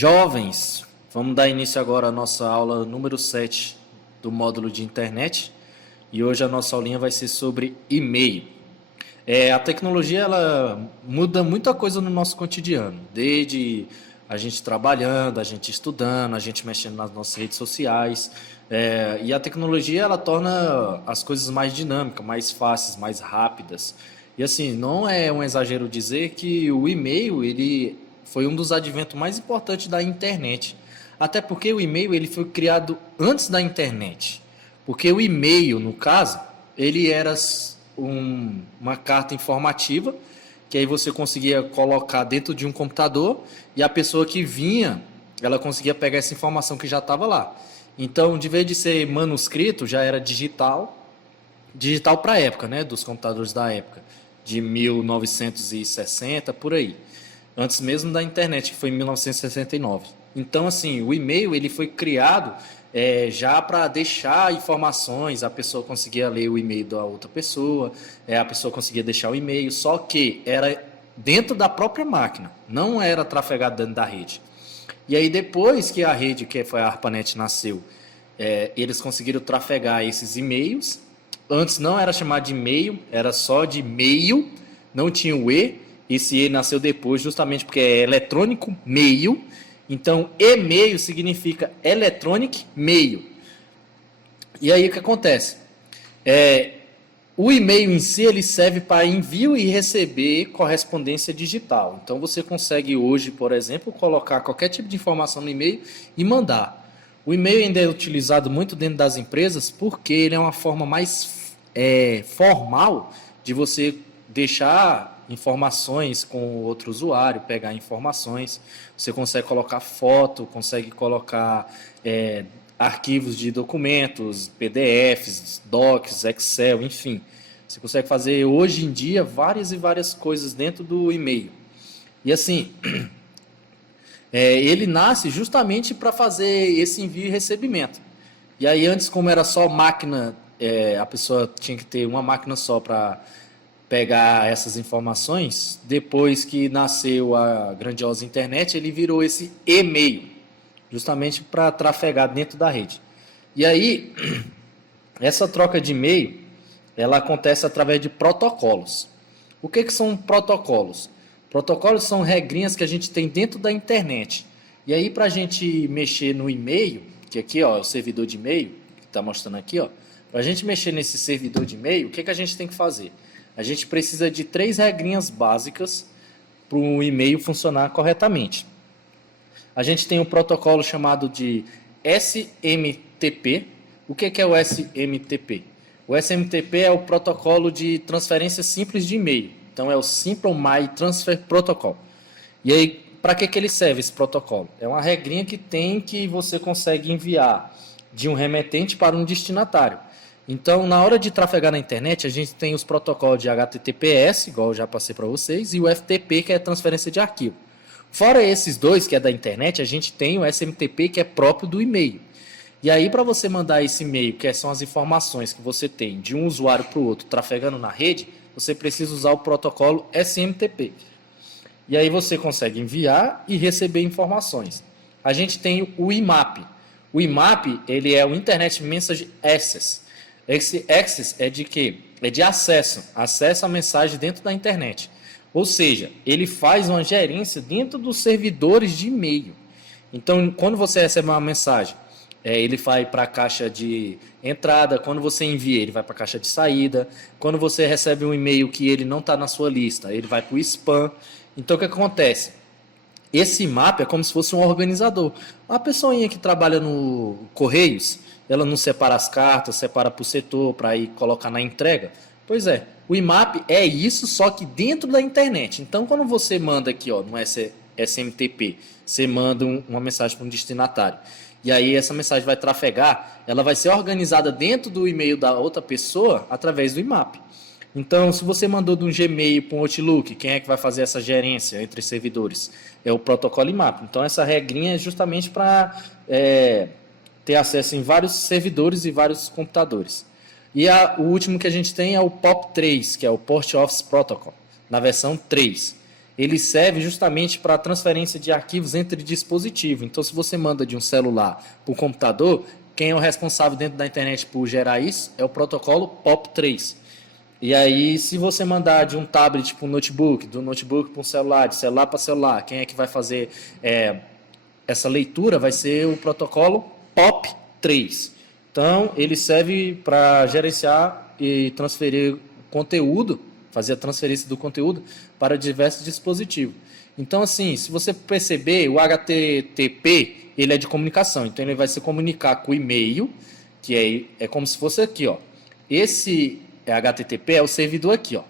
Jovens, vamos dar início agora à nossa aula número 7 do módulo de internet e hoje a nossa aulinha vai ser sobre e-mail. A tecnologia ela muda muita coisa no nosso cotidiano, desde a gente trabalhando, a gente estudando, a gente mexendo nas nossas redes sociais. E a tecnologia ela torna as coisas mais dinâmicas, mais fáceis, mais rápidas. E assim, não é um exagero dizer que o e-mail ele foi um dos adventos mais importantes da internet. Até porque o e-mail ele foi criado antes da internet. Porque o e-mail, no caso, ele era uma carta informativa que aí você conseguia colocar dentro de um computador e a pessoa que vinha, ela conseguia pegar essa informação que já estava lá. Então, de vez de ser manuscrito, já era digital para a época, né, dos computadores da época, de 1960, por aí. Antes mesmo da internet, que foi em 1969. Então, assim, o e-mail ele foi criado já para deixar informações, a pessoa conseguia ler o e-mail da outra pessoa, a pessoa conseguia deixar o e-mail, só que era dentro da própria máquina, não era trafegado dentro da rede. E aí depois que a rede, que foi a ARPANET, nasceu, eles conseguiram trafegar esses e-mails. Antes não era chamado de e-mail, era só de mail, não tinha o E. Esse E nasceu depois justamente porque é eletrônico mail. Então, e-mail significa electronic mail. E aí o que acontece? O e-mail em si ele serve para envio e receber correspondência digital. Então você consegue hoje, por exemplo, colocar qualquer tipo de informação no e-mail e mandar. O e-mail ainda é utilizado muito dentro das empresas porque ele é uma forma mais formal de você deixar informações com o outro usuário, pegar informações. Você consegue colocar foto, consegue colocar arquivos de documentos, PDFs, docs, Excel, enfim. Você consegue fazer hoje em dia várias e várias coisas dentro do e-mail. E assim, ele nasce justamente para fazer esse envio e recebimento. E aí antes, como era só máquina, a pessoa tinha que ter uma máquina só para pegar essas informações. Depois que nasceu a grandiosa internet, ele virou esse e-mail, justamente para trafegar dentro da rede. E aí, essa troca de e-mail, ela acontece através de protocolos. O que são protocolos? Protocolos são regrinhas que a gente tem dentro da internet. E aí, para a gente mexer no e-mail, que aqui ó, é o servidor de e-mail, que está mostrando aqui, para a gente mexer nesse servidor de e-mail, o que a gente tem que fazer? A gente precisa de 3 regrinhas básicas para o e-mail funcionar corretamente. A gente tem um protocolo chamado de SMTP. O que é o SMTP? O SMTP é o protocolo de transferência simples de e-mail. Então, é o Simple My Transfer Protocol. E aí, para que ele serve esse protocolo? É uma regrinha que você consegue enviar de um remetente para um destinatário. Então, na hora de trafegar na internet, a gente tem os protocolos de HTTPS, igual eu já passei para vocês, e o FTP, que é a transferência de arquivo. Fora esses dois, que é da internet, a gente tem o SMTP, que é próprio do e-mail. E aí, para você mandar esse e-mail, que são as informações que você tem de um usuário para o outro trafegando na rede, você precisa usar o protocolo SMTP. E aí você consegue enviar e receber informações. A gente tem o IMAP. O IMAP ele é o Internet Message Access. Esse access é de quê? É de acesso à mensagem dentro da internet. Ou seja, ele faz uma gerência dentro dos servidores de e-mail. Então, quando você recebe uma mensagem, ele vai para a caixa de entrada. Quando você envia, ele vai para a caixa de saída. Quando você recebe um e-mail que ele não está na sua lista, ele vai para o spam. Então, o que acontece? Esse IMAP é como se fosse um organizador. Uma pessoinha que trabalha no Correios, ela não separa as cartas, separa por setor para ir colocar na entrega. Pois é, o IMAP é isso, só que dentro da internet. Então, quando você manda aqui no SMTP, você manda uma mensagem para um destinatário. E aí essa mensagem vai trafegar, ela vai ser organizada dentro do e-mail da outra pessoa através do IMAP. Então, se você mandou de um Gmail para um Outlook, quem é que vai fazer essa gerência entre servidores? É o protocolo IMAP. Então, essa regrinha é justamente para ter acesso em vários servidores e vários computadores. E o último que a gente tem é o POP3, que é o Port Office Protocol, na versão 3. ele serve justamente para transferência de arquivos entre dispositivos. Então, se você manda de um celular para o computador, quem é o responsável dentro da internet por gerar isso é o protocolo POP3. E aí, se você mandar de um tablet para um notebook, do notebook para um celular, de celular para celular, quem é que vai fazer essa leitura vai ser o protocolo POP3. Então, ele serve para gerenciar e transferir conteúdo, fazer a transferência do conteúdo para diversos dispositivos. Então, assim, se você perceber, o HTTP, ele é de comunicação. Então, ele vai se comunicar com o e-mail, que é como se fosse aqui, ó. Esse HTTP é o servidor aqui, ó.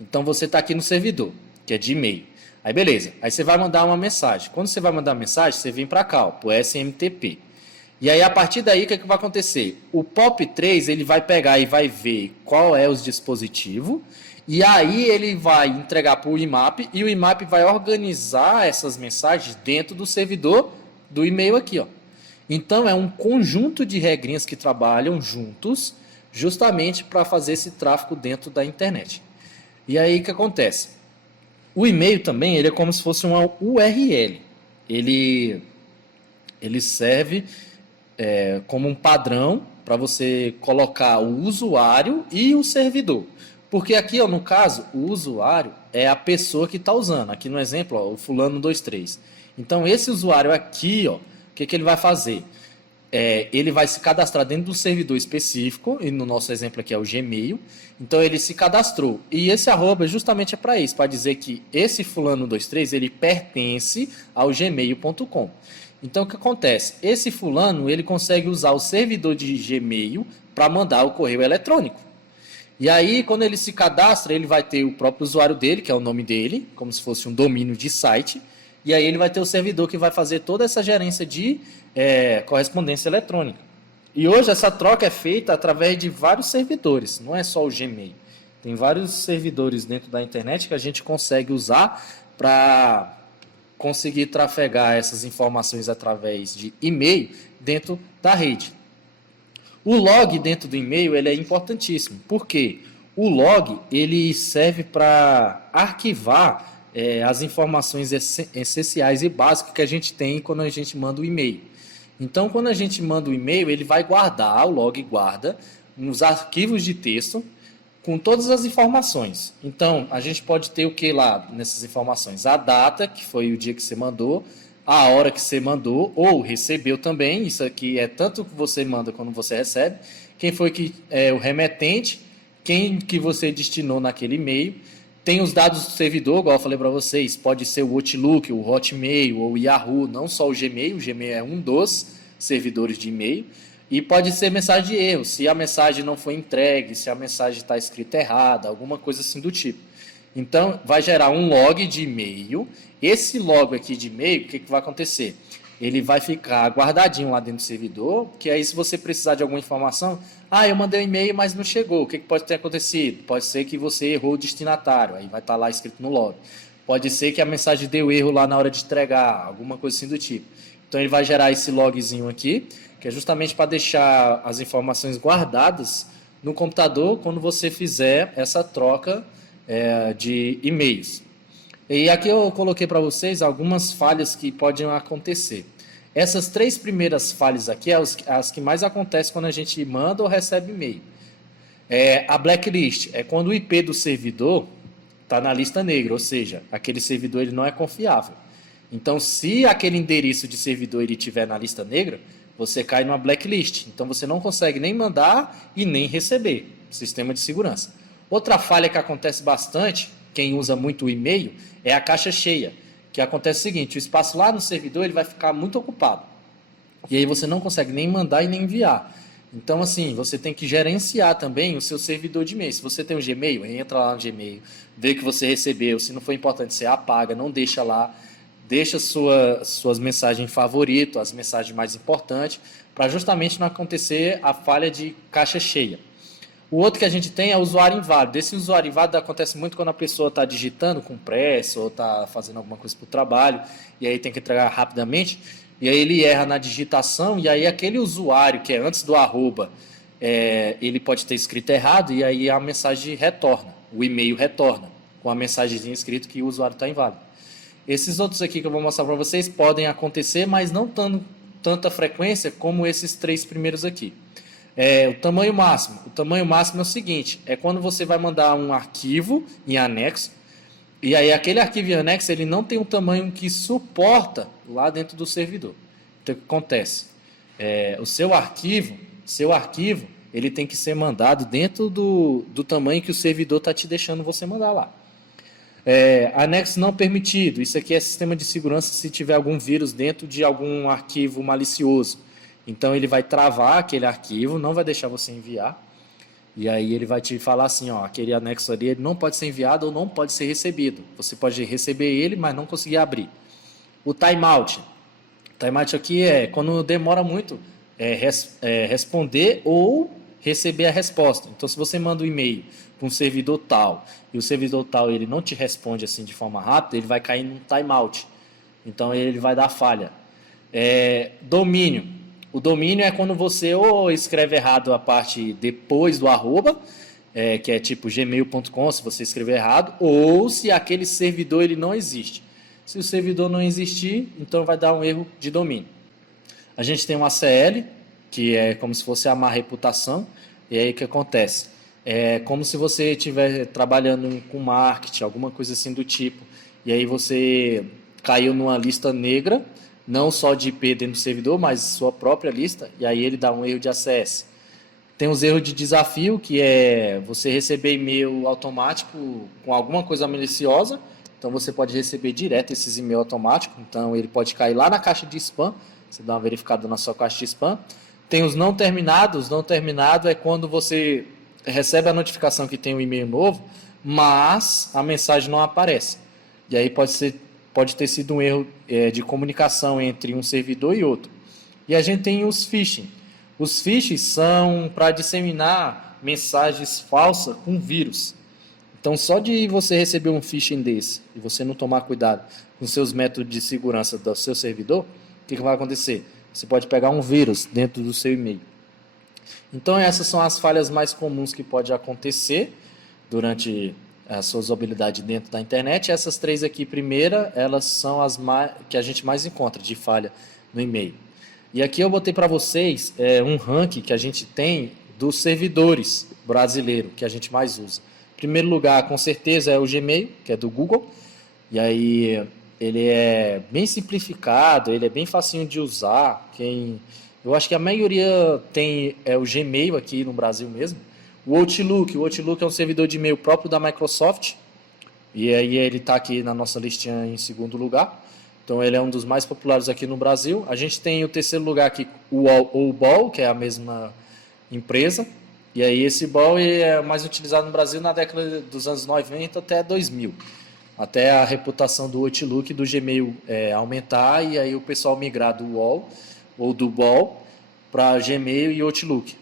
Então, você está aqui no servidor, que é de e-mail. Aí, beleza. Aí, você vai mandar uma mensagem. Quando você vai mandar uma mensagem, você vem para cá, ó, para o SMTP. E aí, a partir daí, o que vai acontecer? O POP3, ele vai pegar e vai ver qual é os dispositivos, e aí ele vai entregar para o IMAP, e o IMAP vai organizar essas mensagens dentro do servidor do e-mail aqui, ó. Então, é um conjunto de regrinhas que trabalham juntos, justamente para fazer esse tráfego dentro da internet. E aí, o que acontece? O e-mail também, ele é como se fosse uma URL. Ele serve como um padrão para você colocar o usuário e o servidor. Porque aqui, ó, no caso, o usuário é a pessoa que está usando. Aqui no exemplo, ó, o fulano 23. Então, esse usuário aqui, ó, o que ele vai fazer? Ele vai se cadastrar dentro do servidor específico, e no nosso exemplo aqui é o Gmail. Então, ele se cadastrou. E esse arroba justamente é para isso, para dizer que esse fulano 23, ele pertence ao gmail.com. Então, o que acontece? Esse fulano, ele consegue usar o servidor de Gmail para mandar o correio eletrônico. E aí, quando ele se cadastra, ele vai ter o próprio usuário dele, que é o nome dele, como se fosse um domínio de site. E aí ele vai ter o servidor que vai fazer toda essa gerência de correspondência eletrônica. E hoje essa troca é feita através de vários servidores, não é só o Gmail. Tem vários servidores dentro da internet que a gente consegue usar para conseguir trafegar essas informações através de e-mail dentro da rede. O log dentro do e-mail ele é importantíssimo, porque o log ele serve para arquivar as informações essenciais e básicas que a gente tem quando a gente manda o e-mail. Então, quando a gente manda o e-mail, ele vai guardar, o log guarda, nos arquivos de texto, com todas as informações. Então, a gente pode ter o que lá nessas informações? A data, que foi o dia que você mandou, a hora que você mandou, ou recebeu também, isso aqui é tanto que você manda quando você recebe, quem foi que é o remetente, quem que você destinou naquele e-mail, tem os dados do servidor, igual eu falei para vocês, pode ser o Outlook, o Hotmail ou o Yahoo, não só o Gmail é um dos servidores de e-mail, e pode ser mensagem de erro, se a mensagem não foi entregue, se a mensagem está escrita errada, alguma coisa assim do tipo. Então, vai gerar um log de e-mail. Esse log aqui de e-mail, o que vai acontecer? Ele vai ficar guardadinho lá dentro do servidor, que aí se você precisar de alguma informação, eu mandei um e-mail, mas não chegou. O que pode ter acontecido? Pode ser que você errou o destinatário, aí vai estar lá escrito no log. Pode ser que a mensagem deu erro lá na hora de entregar, alguma coisa assim do tipo. Então, ele vai gerar esse logzinho aqui, que é justamente para deixar as informações guardadas no computador quando você fizer essa troca de e-mails. E aqui eu coloquei para vocês algumas falhas que podem acontecer. Essas 3 primeiras falhas aqui as que mais acontecem quando a gente manda ou recebe e-mail. A blacklist é quando o IP do servidor está na lista negra, ou seja, aquele servidor ele não é confiável. Então, se aquele endereço de servidor ele estiver na lista negra, você cai numa blacklist. Então, você não consegue nem mandar e nem receber. Sistema de segurança. Outra falha que acontece bastante, quem usa muito o e-mail, é a caixa cheia. Que acontece o seguinte, o espaço lá no servidor ele vai ficar muito ocupado. E aí você não consegue nem mandar e nem enviar. Então, assim, você tem que gerenciar também o seu servidor de e-mail. Se você tem um Gmail, entra lá no Gmail, vê o que você recebeu. Se não for importante, você apaga, não deixa lá. Deixa suas mensagens favoritas, as mensagens mais importantes, para justamente não acontecer a falha de caixa cheia. O outro que a gente tem é o usuário inválido. Esse usuário inválido acontece muito quando a pessoa está digitando com pressa ou está fazendo alguma coisa para o trabalho e aí tem que entregar rapidamente e aí ele erra na digitação e aí aquele usuário que é antes do arroba, ele pode ter escrito errado e aí a mensagem retorna, o e-mail retorna com a mensagenzinha escrita que o usuário está inválido. Esses outros aqui que eu vou mostrar para vocês podem acontecer, mas não tanta frequência como esses 3 primeiros aqui. O tamanho máximo. O tamanho máximo é o seguinte, é quando você vai mandar um arquivo em anexo, e aí aquele arquivo em anexo ele não tem um tamanho que suporta lá dentro do servidor. Então o que acontece? O seu arquivo, ele tem que ser mandado dentro do tamanho que o servidor está te deixando você mandar lá. Anexo não permitido. Isso aqui é sistema de segurança se tiver algum vírus dentro de algum arquivo malicioso. Então ele vai travar aquele arquivo, não vai deixar você enviar. E aí ele vai te falar assim, ó, aquele anexo ali ele não pode ser enviado ou não pode ser recebido. Você pode receber ele, mas não conseguir abrir. O timeout. O timeout aqui é quando demora muito responder ou receber a resposta. Então, se você manda um e-mail para um servidor tal e o servidor tal ele não te responde assim de forma rápida, ele vai cair num timeout. Então, ele vai dar falha. Domínio. O domínio é quando você ou escreve errado a parte depois do arroba, que é tipo gmail.com, se você escrever errado, ou se aquele servidor ele não existe. Se o servidor não existir, então vai dar um erro de domínio. A gente tem um ACL, que é como se fosse a má reputação, e aí o que acontece? É como se você estiver trabalhando com marketing, alguma coisa assim do tipo, e aí você caiu numa lista negra, não só de IP dentro do servidor, mas sua própria lista, e aí ele dá um erro de acesso. Tem os erros de desafio, que é você receber e-mail automático com alguma coisa maliciosa, então você pode receber direto esses e-mails automáticos, então ele pode cair lá na caixa de spam, você dá uma verificada na sua caixa de spam. Tem os não terminados, não terminado é quando você recebe a notificação que tem um e-mail novo, mas a mensagem não aparece. E aí pode ter sido um erro de comunicação entre um servidor e outro. E a gente tem os phishing. Os phishing são para disseminar mensagens falsas com vírus. Então, só de você receber um phishing desse e você não tomar cuidado com seus métodos de segurança do seu servidor, o que vai acontecer? Você pode pegar um vírus dentro do seu e-mail. Então, essas são as falhas mais comuns que pode acontecer durante a sua usabilidade dentro da internet. Essas 3 aqui, primeira, elas são as que a gente mais encontra de falha no e-mail. E aqui eu botei para vocês um ranking que a gente tem dos servidores brasileiros que a gente mais usa. Em primeiro lugar, com certeza, é o Gmail, que é do Google. E aí ele é bem simplificado, ele é bem facinho de usar. Eu acho que a maioria tem o Gmail aqui no Brasil mesmo. O Outlook é um servidor de e-mail próprio da Microsoft. E aí ele está aqui na nossa listinha em segundo lugar. Então ele é um dos mais populares aqui no Brasil. A gente tem o terceiro lugar aqui, o Ball, que é a mesma empresa. E aí esse Ball é mais utilizado no Brasil na década dos anos 90 até 2000. Até a reputação do Outlook e do Gmail aumentar e aí o pessoal migrar do UOL ou do Ball para Gmail e Outlook.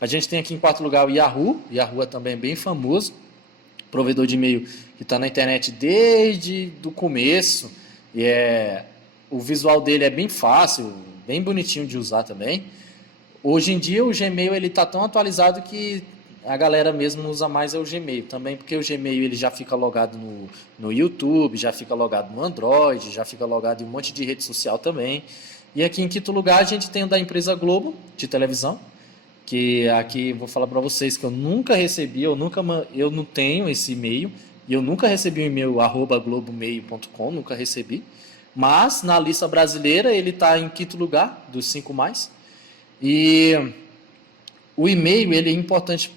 A gente tem aqui em quarto lugar o Yahoo. Yahoo é também bem famoso, provedor de e-mail que está na internet desde o começo. E o visual dele é bem fácil, bem bonitinho de usar também. Hoje em dia o Gmail está tão atualizado que a galera mesmo usa mais o Gmail também, porque o Gmail ele já fica logado no YouTube, já fica logado no Android, já fica logado em um monte de rede social também. E aqui em quinto lugar a gente tem o da empresa Globo, de televisão, que aqui vou falar para vocês que eu nunca recebi, eu não tenho esse e-mail, e eu nunca recebi um e-mail @globomail.com, nunca recebi. Mas na lista brasileira ele está em quinto lugar, dos 5 mais. E o e-mail ele é importante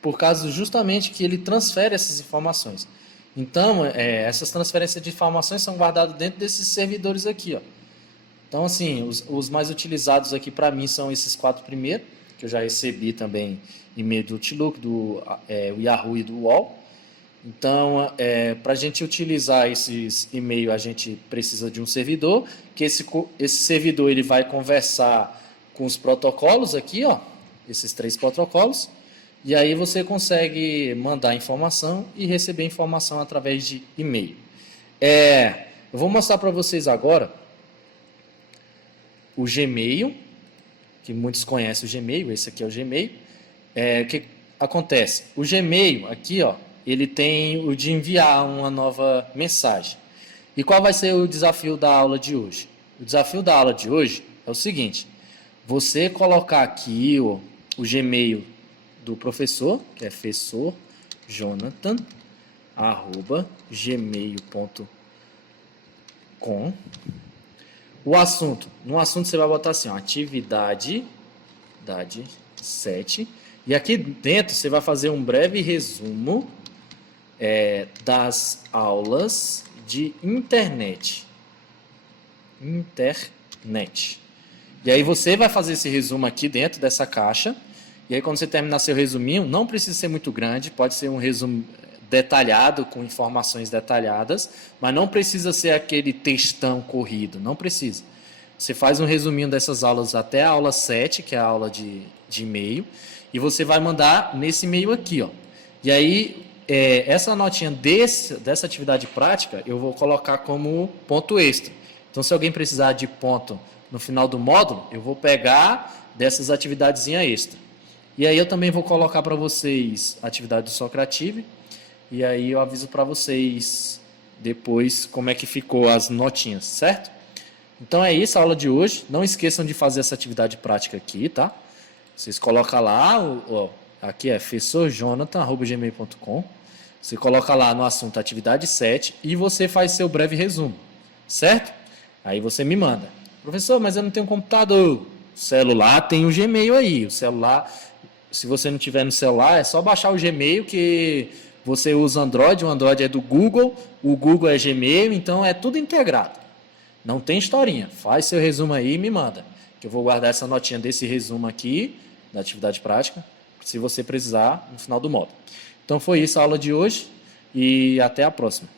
por causa justamente que ele transfere essas informações. Então, essas transferências de informações são guardadas dentro desses servidores aqui, ó. Então, assim, os mais utilizados aqui para mim são esses 4 primeiros, que eu já recebi também e-mail do Outlook, do Yahoo e do UOL. Então, para a gente utilizar esses e-mails, a gente precisa de um servidor, que esse servidor ele vai conversar com os protocolos aqui, ó, esses 3 protocolos, e aí você consegue mandar informação e receber informação através de e-mail. Eu vou mostrar para vocês agora o Gmail, que muitos conhecem o Gmail, esse aqui é o Gmail. O que acontece? O Gmail aqui, ó, ele tem o de enviar uma nova mensagem. E qual vai ser o desafio da aula de hoje? O desafio da aula de hoje é o seguinte: você colocar aqui o Gmail do professor, que é professorjonathan@gmail.com. O assunto, no assunto você vai botar assim, ó, atividade 7. E aqui dentro você vai fazer um breve resumo das aulas de internet. E aí você vai fazer esse resumo aqui dentro dessa caixa. E aí quando você terminar seu resuminho, não precisa ser muito grande, pode ser um resumo detalhado, com informações detalhadas, mas não precisa ser aquele textão corrido, não precisa. Você faz um resuminho dessas aulas até a aula 7, que é a aula de e-mail, e você vai mandar nesse e-mail aqui, ó. E aí, essa notinha dessa atividade prática, eu vou colocar como ponto extra. Então, se alguém precisar de ponto no final do módulo, eu vou pegar dessas atividadezinha extra. E aí eu também vou colocar para vocês a atividade do Socrative, e aí eu aviso para vocês depois como é que ficou as notinhas, certo? Então é isso a aula de hoje. Não esqueçam de fazer essa atividade prática aqui, tá? Vocês colocam lá, aqui é professorjonathan@gmail.com. Você coloca lá no assunto atividade 7 e você faz seu breve resumo, certo? Aí você me manda. Professor, mas eu não tenho computador. O celular tem o Gmail aí. O celular, se você não tiver no celular, é só baixar o Gmail, que você usa Android, o Android é do Google, o Google é Gmail, então é tudo integrado. Não tem historinha. Faz seu resumo aí e me manda, que eu vou guardar essa notinha desse resumo aqui, da atividade prática, se você precisar no final do módulo. Então foi isso a aula de hoje e até a próxima.